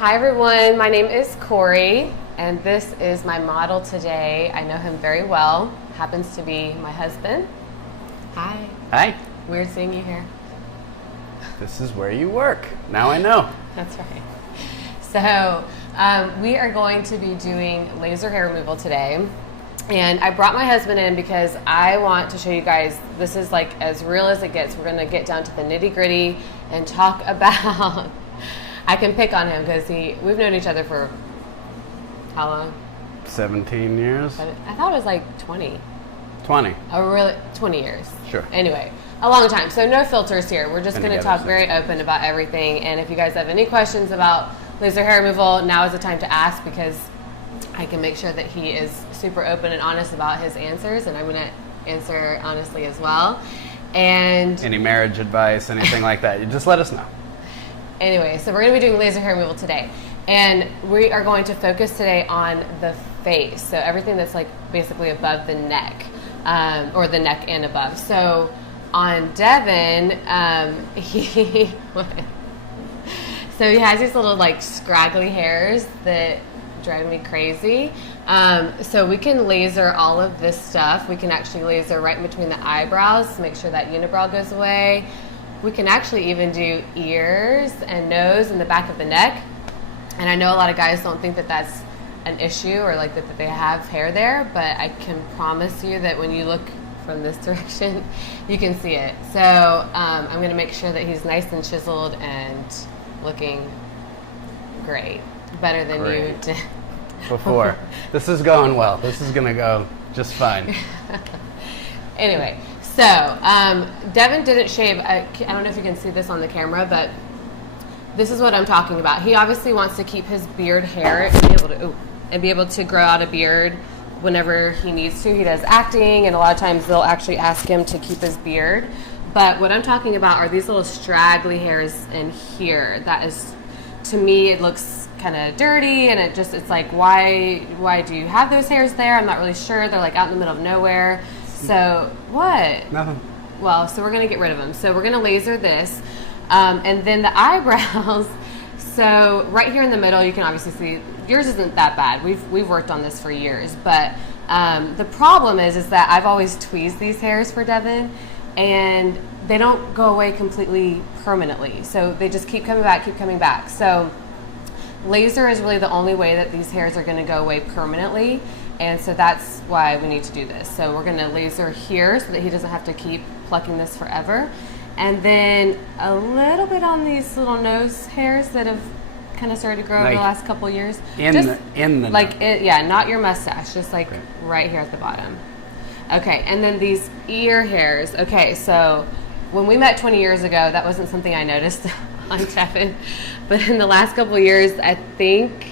Hi everyone, my name is Corey, and this is my model today. I know him very well. Happens to be my husband. Hi. Hi. Weird seeing you here. This is where you work. Now I know. That's right. So we are going to be doing laser hair removal today. And I brought my husband in because I want to show you guys, this is like as real as it gets. We're going to get down to the nitty gritty and talk about, I can pick on him because we've known each other for how long? 17 years. I thought it was like 20. 20. Oh, really? 20 years. Sure. Anyway, a long time. So no filters here. We're just going to talk very open about everything. And if you guys have any questions about laser hair removal, now is the time to ask because I can make sure that he is super open and honest about his answers. And I'm going to answer honestly as well. And any marriage advice, anything like that, you just let us know. Anyway, so we're going to be doing laser hair removal today. And we are going to focus today on the face. So everything that's like basically above the neck, or the neck and above. So on Devin, he has these little like scraggly hairs that drive me crazy. So we can laser all of this stuff. We can actually laser right in between the eyebrows to make sure that unibrow goes away. We can actually even do ears and nose and the back of the neck. And I know a lot of guys don't think that that's an issue or like that they have hair there, but I can promise you that when you look from this direction, you can see it. So I'm going to make sure that he's nice and chiseled and looking great. Better than you did before. This is going well. This is going to go just fine. Anyway, so Devin didn't shave. I don't know if you can see this on the camera, but this is what I'm talking about. He obviously wants to keep his beard hair and be able to grow out a beard whenever he needs to. He does acting, and a lot of times they'll actually ask him to keep his beard. But what I'm talking about are these little straggly hairs in here. That is, to me, it looks kind of dirty, and it's like, why do you have those hairs there? I'm not really sure. They're like out in the middle of nowhere. So what? Nothing. Well, so we're gonna get rid of them. So we're gonna laser this, and then the eyebrows. So right here in the middle, you can obviously see yours isn't that bad. We've worked on this for years, but the problem is that I've always tweezed these hairs for Devin, and they don't go away completely permanently. So they just keep coming back, keep coming back. So laser is really the only way that these hairs are going to go away permanently, and so that's why we need to do this. So we're going to laser here so that he doesn't have to keep plucking this forever. And then a little bit on these little nose hairs that have kind of started to grow over the last couple of years. In the like not your mustache, just like right here at the bottom. Okay, and then these ear hairs. Okay, so when we met 20 years ago, that wasn't something I noticed on Devin. But in the last couple of years, I think,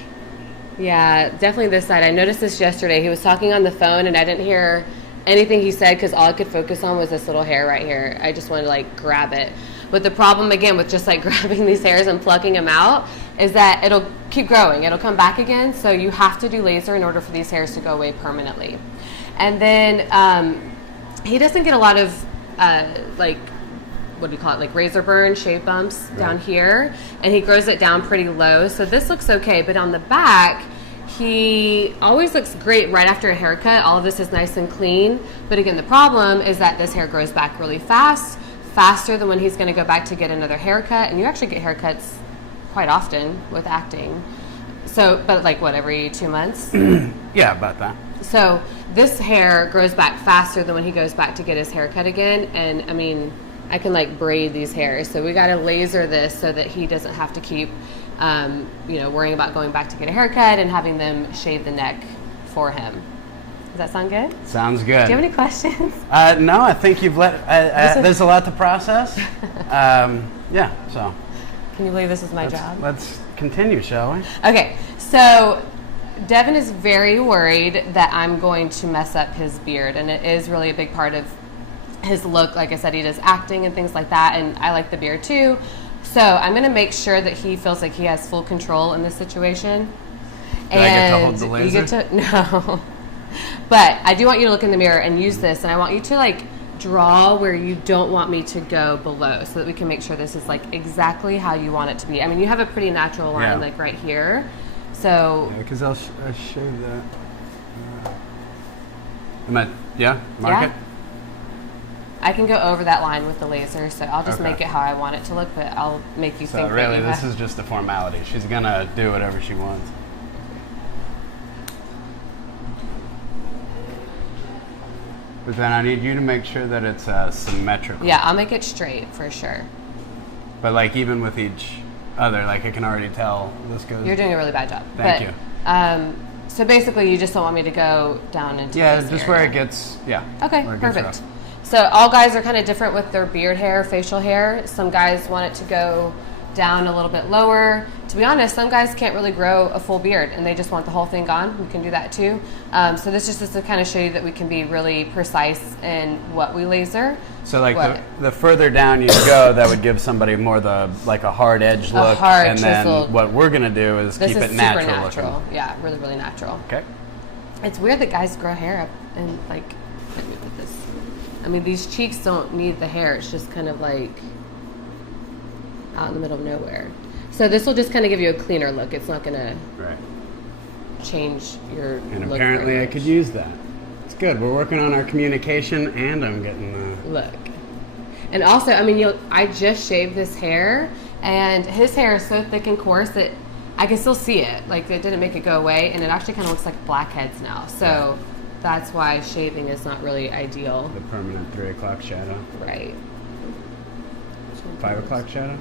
yeah, definitely this side. I noticed this yesterday. He was talking on the phone, and I didn't hear anything he said because all I could focus on was this little hair right here. I just wanted to like grab it. But the problem again with just like grabbing these hairs and plucking them out is that it'll keep growing. It'll come back again. So you have to do laser in order for these hairs to go away permanently. And then he doesn't get a lot of like, what do you call it, like razor burn, shave bumps down here, and he grows it down pretty low. So this looks okay, but on the back, he always looks great right after a haircut. All of this is nice and clean. But again, the problem is that this hair grows back really fast, faster than when he's going to go back to get another haircut. And you actually get haircuts quite often with acting. So, but like what, every 2 months? Yeah, about that. So this hair grows back faster than when he goes back to get his haircut again. And I mean, I can like braid these hairs. So we got to laser this so that he doesn't have to keep worrying about going back to get a haircut and having them shave the neck for him. Does that sound good? Sounds good. Do you have any questions? No, I think you've there's a lot to process. Yeah, so. Can you believe this is my job? Let's continue, shall we? Okay, so Devin is very worried that I'm going to mess up his beard, and it is really a big part of his look. Like I said, he does acting and things like that, and I like the beard too. So I'm going to make sure that he feels like he has full control in this situation. Do I get to hold the laser? No. But I do want you to look in the mirror and use this, and I want you to like draw where you don't want me to go below so that we can make sure this is like exactly how you want it to be. I mean, you have a pretty natural line like right here. So because I'll shave that. Mark it. I can go over that line with the laser, so I'll just make it how I want it to look, but I'll make you think. So really, this is just a formality. She's gonna do whatever she wants. But then I need you to make sure that it's symmetrical. Yeah, I'll make it straight for sure. But like even with each other, like I can already tell this goes. You're doing a really bad job. Thank you. So basically, you just don't want me to go down into this just area. where it gets. Yeah. Okay, perfect. So all guys are kind of different with their beard hair, facial hair. Some guys want it to go down a little bit lower. To be honest, some guys can't really grow a full beard and they just want the whole thing gone. We can do that too. So this just is to kind of show you that we can be really precise in what we laser. So like the further down you go, that would give somebody more like a hard edge look. And then what we're gonna do is keep it natural. Super natural. Yeah, really, really natural. Okay. It's weird that guys grow hair up and like, let me put this. I mean, these cheeks don't need the hair. It's just kind of like out in the middle of nowhere. So this will just kind of give you a cleaner look. It's not going to change your And look. Apparently I could use that. It's good. We're working on our communication and I'm getting the... Look. And also, I mean, I just shaved this hair and his hair is so thick and coarse that I can still see it. Like it didn't make it go away and it actually kind of looks like blackheads now. So that's why shaving is not really ideal. The permanent 3 o'clock shadow. Right. 5 o'clock shadow?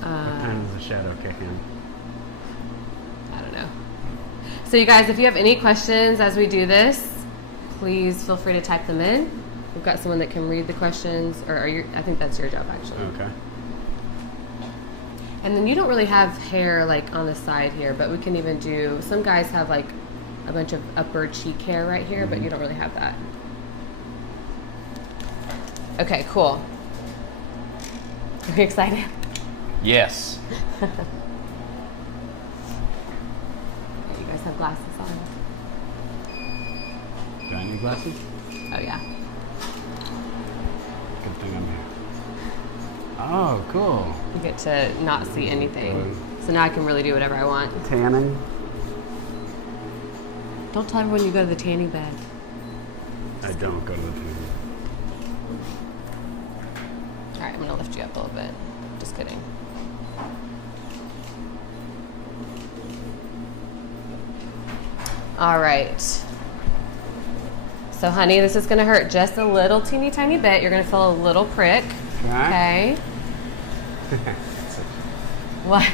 What time does the shadow kick in? I don't know. So you guys, if you have any questions as we do this, please feel free to type them in. We've got someone that can read the questions, or I think that's your job actually. Okay. And then you don't really have hair like on the side here, but we can even do, some guys have like a bunch of upper cheek hair right here, but you don't really have that. Okay, cool. Are you excited? Yes. You guys have glasses on? Do I need glasses? Oh yeah. Good thing I'm here. Oh, cool. You get to not see anything. So now I can really do whatever I want. Tanning. Don't tell everyone you go to the tanning bed. I don't go to the tanning. All right, I'm gonna lift you up a little bit. Just kidding. All right. So honey, this is gonna hurt just a little teeny tiny bit. You're gonna feel a little prick. Okay. What?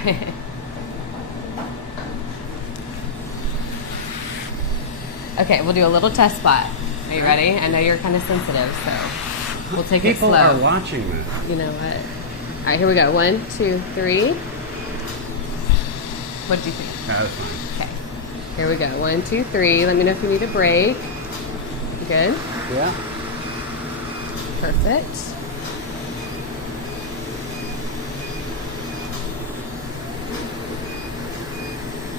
Okay, we'll do a little test spot. Are you ready? I know you're kind of sensitive, so we'll take it slow. People are watching this. You know what? All right, here we go. 1, 2, 3. What did you think? That was fine. Okay. Here we go. 1, 2, 3. Let me know if you need a break. You good? Yeah. Perfect.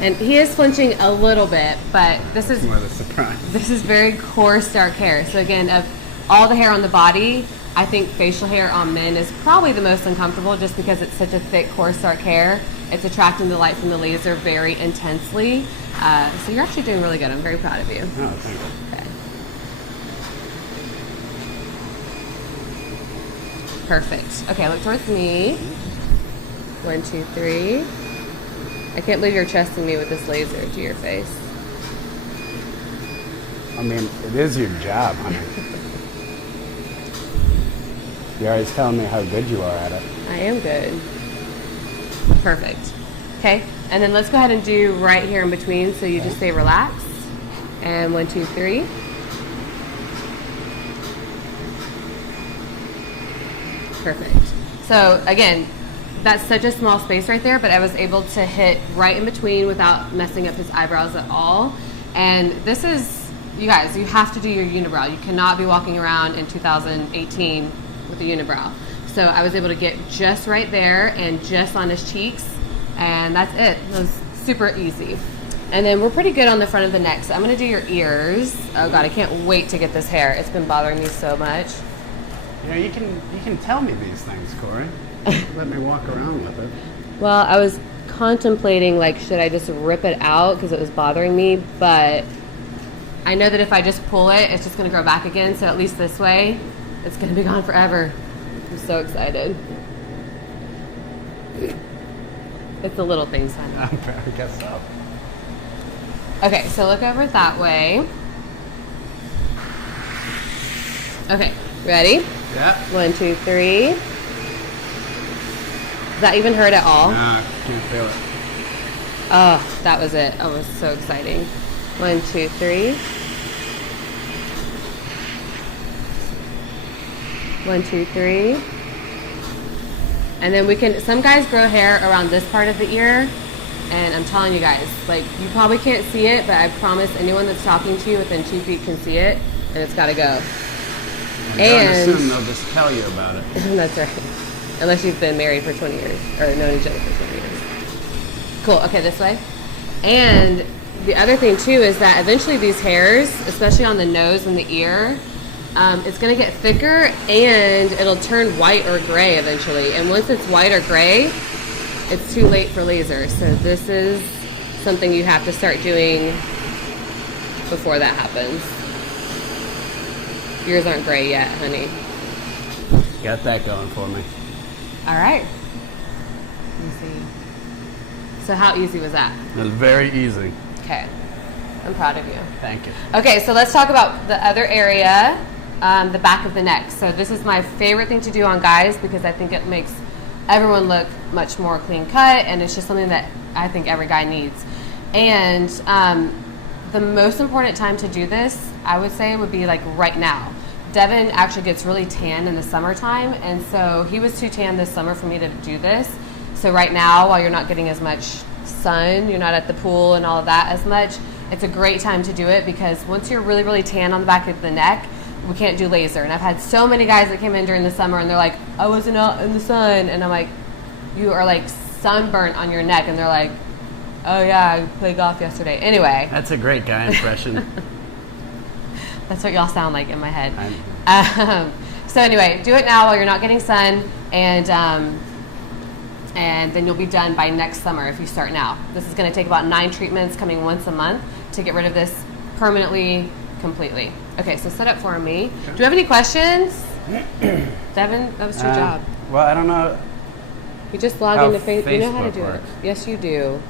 And he is flinching a little bit, but this is more the surprise. This is very coarse, dark hair. So again, of all the hair on the body, I think facial hair on men is probably the most uncomfortable just because it's such a thick, coarse, dark hair. It's attracting the light from the laser very intensely. So you're actually doing really good. I'm very proud of you. Oh, thank you. Okay. Perfect. Okay, look towards me. 1, 2, 3. I can't believe you're trusting me with this laser to your face. I mean, it is your job, honey. You're always telling me how good you are at it. I am good. Perfect. Okay, and then let's go ahead and do right here in between. So you just stay relaxed. And 1, 2, 3. Perfect. So again, that's such a small space right there, but I was able to hit right in between without messing up his eyebrows at all. And this is, you guys, you have to do your unibrow. You cannot be walking around in 2018 with a unibrow. So I was able to get just right there and just on his cheeks, and that's it. It was super easy. And then we're pretty good on the front of the neck, so I'm gonna do your ears. Oh God, I can't wait to get this hair. It's been bothering me so much. You know, you can tell me these things, Corey. Let me walk around with it. Well, I was contemplating, like, should I just rip it out because it was bothering me, but I know that if I just pull it, it's just going to grow back again, so at least this way, it's going to be gone forever. I'm so excited. It's the little things, honey. I guess so. Okay, so look over that way. Okay, ready? Yeah. 1, 2, 3. Does that even hurt at all? Nah, can't feel it. Oh, that was it. Oh, it was so exciting. 1, 2, 3. 1, 2, 3. And then we can, some guys grow hair around this part of the ear. And I'm telling you guys, like, you probably can't see it, but I promise anyone that's talking to you within 2 feet can see it. And it's got to go. Don't assume they'll just tell you about it. That's right. Unless you've been married for 20 years or known each other for 20 years. Cool. Okay, this way. And the other thing too is that eventually these hairs, especially on the nose and the ear, it's going to get thicker and it'll turn white or gray eventually. And once it's white or gray, it's too late for laser. So this is something you have to start doing before that happens. Yours aren't gray yet, honey. Got that going for me. All right. Let me see. So how easy was that? It was very easy. Okay. I'm proud of you. Thank you. Okay, so let's talk about the other area, the back of the neck. So this is my favorite thing to do on guys because I think it makes everyone look much more clean cut, and it's just something that I think every guy needs. And the most important time to do this, I would say, would be like right now. Devin actually gets really tan in the summertime, and so he was too tan this summer for me to do this. So right now, while you're not getting as much sun, you're not at the pool and all of that as much, it's a great time to do it because once you're really, really tan on the back of the neck, we can't do laser. And I've had so many guys that came in during the summer and they're like, I wasn't out in the sun. And I'm like, you are like sunburnt on your neck. And they're like, oh yeah, I played golf yesterday. Anyway. That's a great guy impression. That's what y'all sound like in my head. So anyway, do it now while you're not getting sun, and then you'll be done by next summer if you start now. This is going to take about 9 treatments coming once a month to get rid of this permanently, completely. Okay, so set up for me. Okay. Do you have any questions? Devin, that was your job. Well, I don't know. You just log into Facebook. You know how to do it. Yes, you do.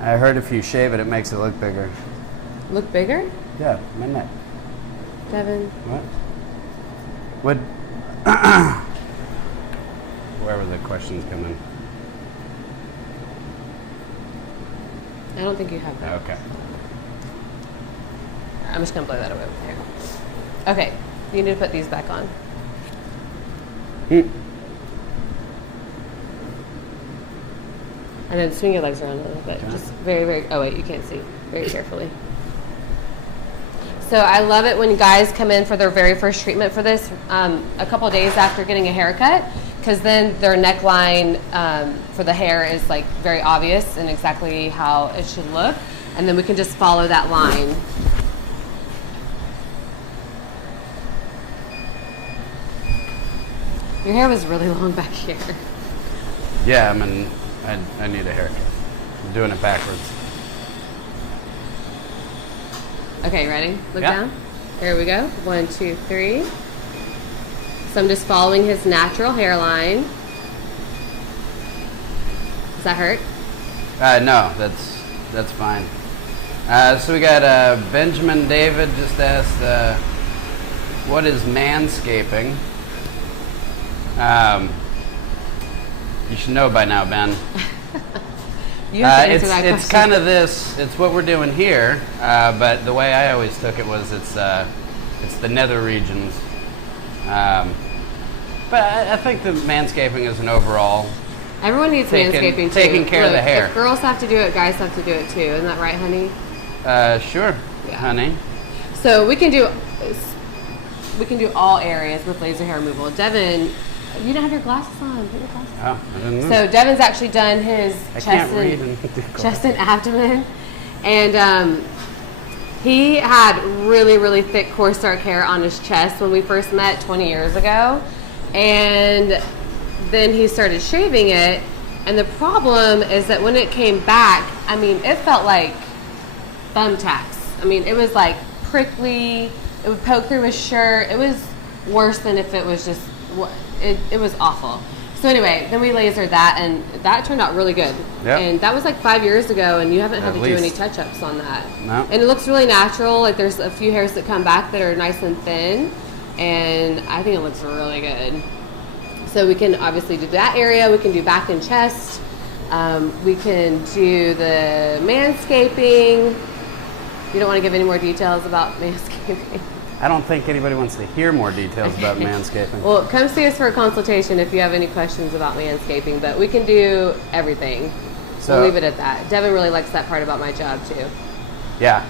I heard if you shave it, it makes it look bigger. Look bigger? Yeah, my neck. Devin. What? Wherever the questions come in. I don't think you have that. Okay. I'm just going to blow that away with hair. Okay, you need to put these back on. And then swing your legs around a little bit. Okay. Just very, very, oh wait, you can't see. Very carefully. So I love it when guys come in for their very first treatment for this a couple days after getting a haircut, because then their neckline for the hair is like very obvious and exactly how it should look. And then we can just follow that line. Your hair was really long back here. Yeah, I need a haircut. I'm doing it backwards. Okay, ready? Look down. Here we go. 1, 2, 3. So I'm just following his natural hairline. Does that hurt? No, that's fine. So we got Benjamin David just asked, what is manscaping? You should know by now, Ben. It's kind of this. It's what we're doing here, but the way I always took it was it's the nether regions. But I think the manscaping is an overall. Everyone needs manscaping too. Taking care of the hair. If girls have to do it, guys have to do it too. Isn't that right, honey? Sure, honey. So we can do all areas with laser hair removal. Devin, you don't have your glasses on. Put your glasses on. Oh, I didn't know. So Devin's actually done his chest and abdomen, And he had really, really thick, coarse, dark hair on his chest when we first met 20 years ago. And then he started shaving it. And the problem is that when it came back, I mean, it felt like thumbtacks. I mean, it was like prickly. It would poke through his shirt. It was worse than if it was just, it was awful. So anyway, then we lasered that, and that turned out really good. Yep. And that was like 5 years ago, and you haven't had to do any touch-ups on that. No. And it looks really natural. Like there's a few hairs that come back that are nice and thin, and I think it looks really good. So we can obviously do that area. We can do back and chest. We can do the manscaping. You don't want to give any more details about manscaping? I don't think anybody wants to hear more details about manscaping. Well, come see us for a consultation if you have any questions about manscaping, but we can do everything. So we'll leave it at that. Devin really likes that part about my job, too. Yeah.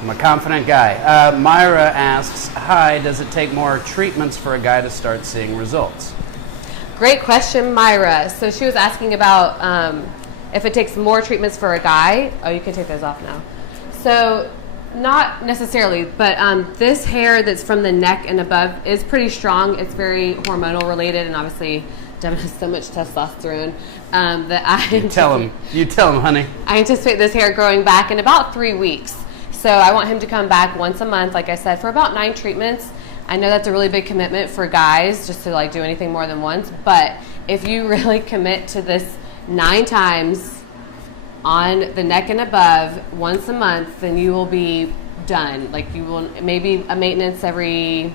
I'm a confident guy. Myra asks, hi, does it take more treatments for a guy to start seeing results? Great question, Myra. So she was asking about if it takes more treatments for a guy. Oh, you can take those off now. So not necessarily, but this hair that's from the neck and above is pretty strong. It's very hormonal related, and obviously Devin has so much testosterone that I You tell him, honey. I anticipate this hair growing back in about 3 weeks. So I want him to come back once a month, like I said, for about 9 treatments. I know that's a really big commitment for guys just to like do anything more than once, but if you really commit to this 9 times on the neck and above once a month, then you will be done. Like you will maybe a maintenance every,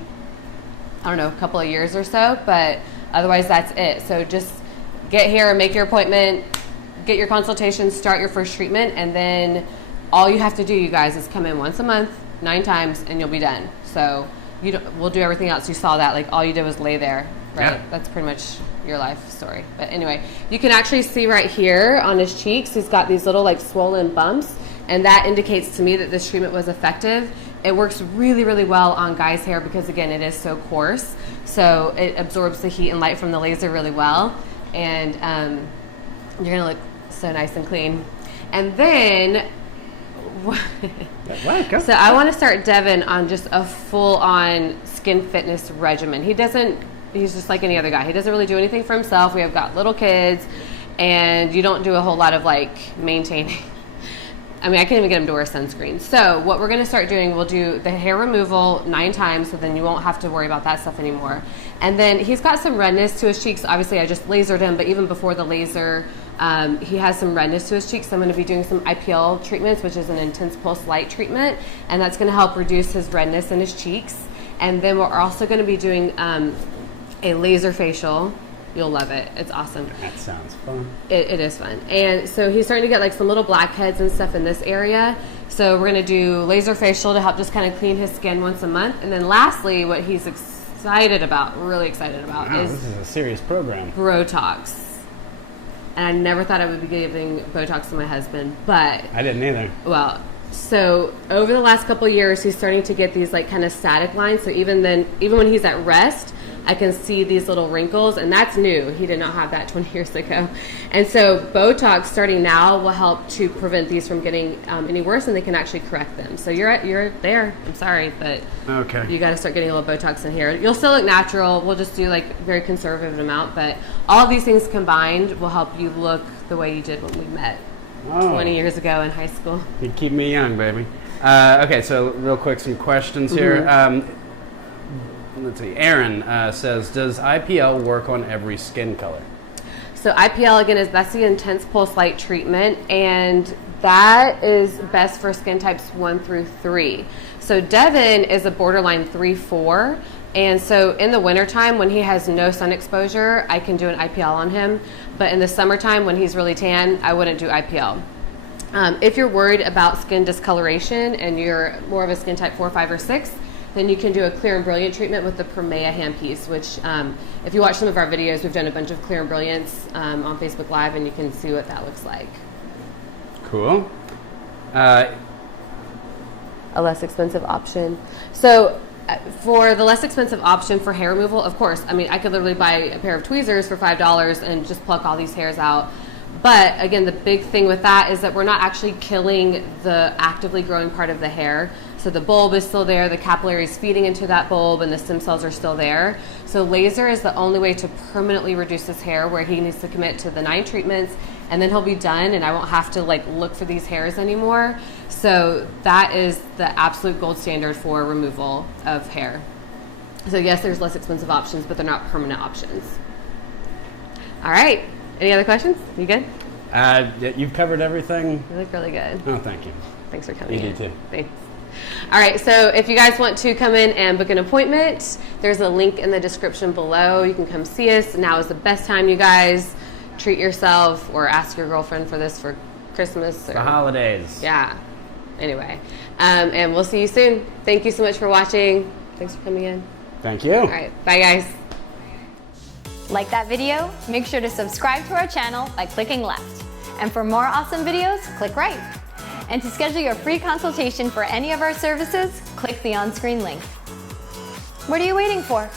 I don't know, a couple of years or so, but otherwise that's it. So just get here and make your appointment, get your consultation, start your first treatment, and then all you have to do, you guys, is come in once a month, 9 times, and you'll be done. So we'll do everything else. You saw that, like all you did was lay there, right? Yeah. That's pretty much your life story. But anyway, you can actually see right here on his cheeks, he's got these little like swollen bumps, and that indicates to me that this treatment was effective. It works really, really well on guys' hair because again, it is so coarse. So it absorbs the heat and light from the laser really well. And you're gonna look so nice and clean. And then, so I want to start Devin on just a full-on skin fitness regimen. He's just like any other guy. He doesn't really do anything for himself. We have got little kids, and you don't do a whole lot of like maintaining. I mean, I can't even get him to wear sunscreen. So what we're going to start doing, we'll do the hair removal 9 times, so then you won't have to worry about that stuff anymore. And then he's got some redness to his cheeks. Obviously, I just lasered him, but even before the laser, he has some redness to his cheeks. So I'm going to be doing some IPL treatments, which is an intense pulse light treatment, and that's going to help reduce his redness in his cheeks. And then we're also going to be doing a laser facial. You'll love it. It's awesome. That sounds fun. It is fun. And so he's starting to get like some little blackheads and stuff in this area. So we're going to do laser facial to help just kind of clean his skin once a month. And then lastly, what he's really excited about is this is a serious program. Botox. And I never thought I would be giving Botox to my husband, but I didn't either. Well, so over the last couple of years, he's starting to get these like kind of static lines. So even when he's at rest, I can see these little wrinkles, and that's new. He did not have that 20 years ago. And so Botox starting now will help to prevent these from getting any worse, and they can actually correct them. So you're there. I'm sorry, but okay. You got to start getting a little Botox in here. You'll still look natural. We'll just do like very conservative amount, but all of these things combined will help you look the way you did when we met 20 years ago in high school. You keep me young, baby. Okay, so real quick, some questions here. Let's see. Aaron says, does IPL work on every skin color? So IPL, again, that's the intense pulse light treatment, and that is best for skin types 1 through 3. So Devin is a borderline 3-4, and so in the wintertime when he has no sun exposure, I can do an IPL on him, but in the summertime when he's really tan, I wouldn't do IPL. If you're worried about skin discoloration and you're more of a skin type 4, 5, or 6, then you can do a clear and brilliant treatment with the Promea handpiece, which if you watch some of our videos, we've done a bunch of clear and brilliants on Facebook Live, and you can see what that looks like. Cool. A less expensive option. So for the less expensive option for hair removal, of course, I mean, I could literally buy a pair of tweezers for $5 and just pluck all these hairs out. But again, the big thing with that is that we're not actually killing the actively growing part of the hair. So the bulb is still there, the capillaries feeding into that bulb, and the stem cells are still there. So laser is the only way to permanently reduce his hair, where he needs to commit to the 9 treatments, and then he'll be done, and I won't have to like look for these hairs anymore. So that is the absolute gold standard for removal of hair. So yes, there's less expensive options, but they're not permanent options. All right, any other questions? You good? You've covered everything. You look really good. Oh, thank you. Thanks for coming in. You do too. Thanks. All right, so if you guys want to come in and book an appointment, there's a link in the description below. You can come see us. Now is the best time, you guys. Treat yourself, or ask your girlfriend for this for Christmas. Or, the holidays. Yeah. Anyway, and we'll see you soon. Thank you so much for watching. Thanks for coming in. Thank you. All right, bye guys. Like that video? Make sure to subscribe to our channel by clicking left. And for more awesome videos, click right. And to schedule your free consultation for any of our services, click the on-screen link. What are you waiting for?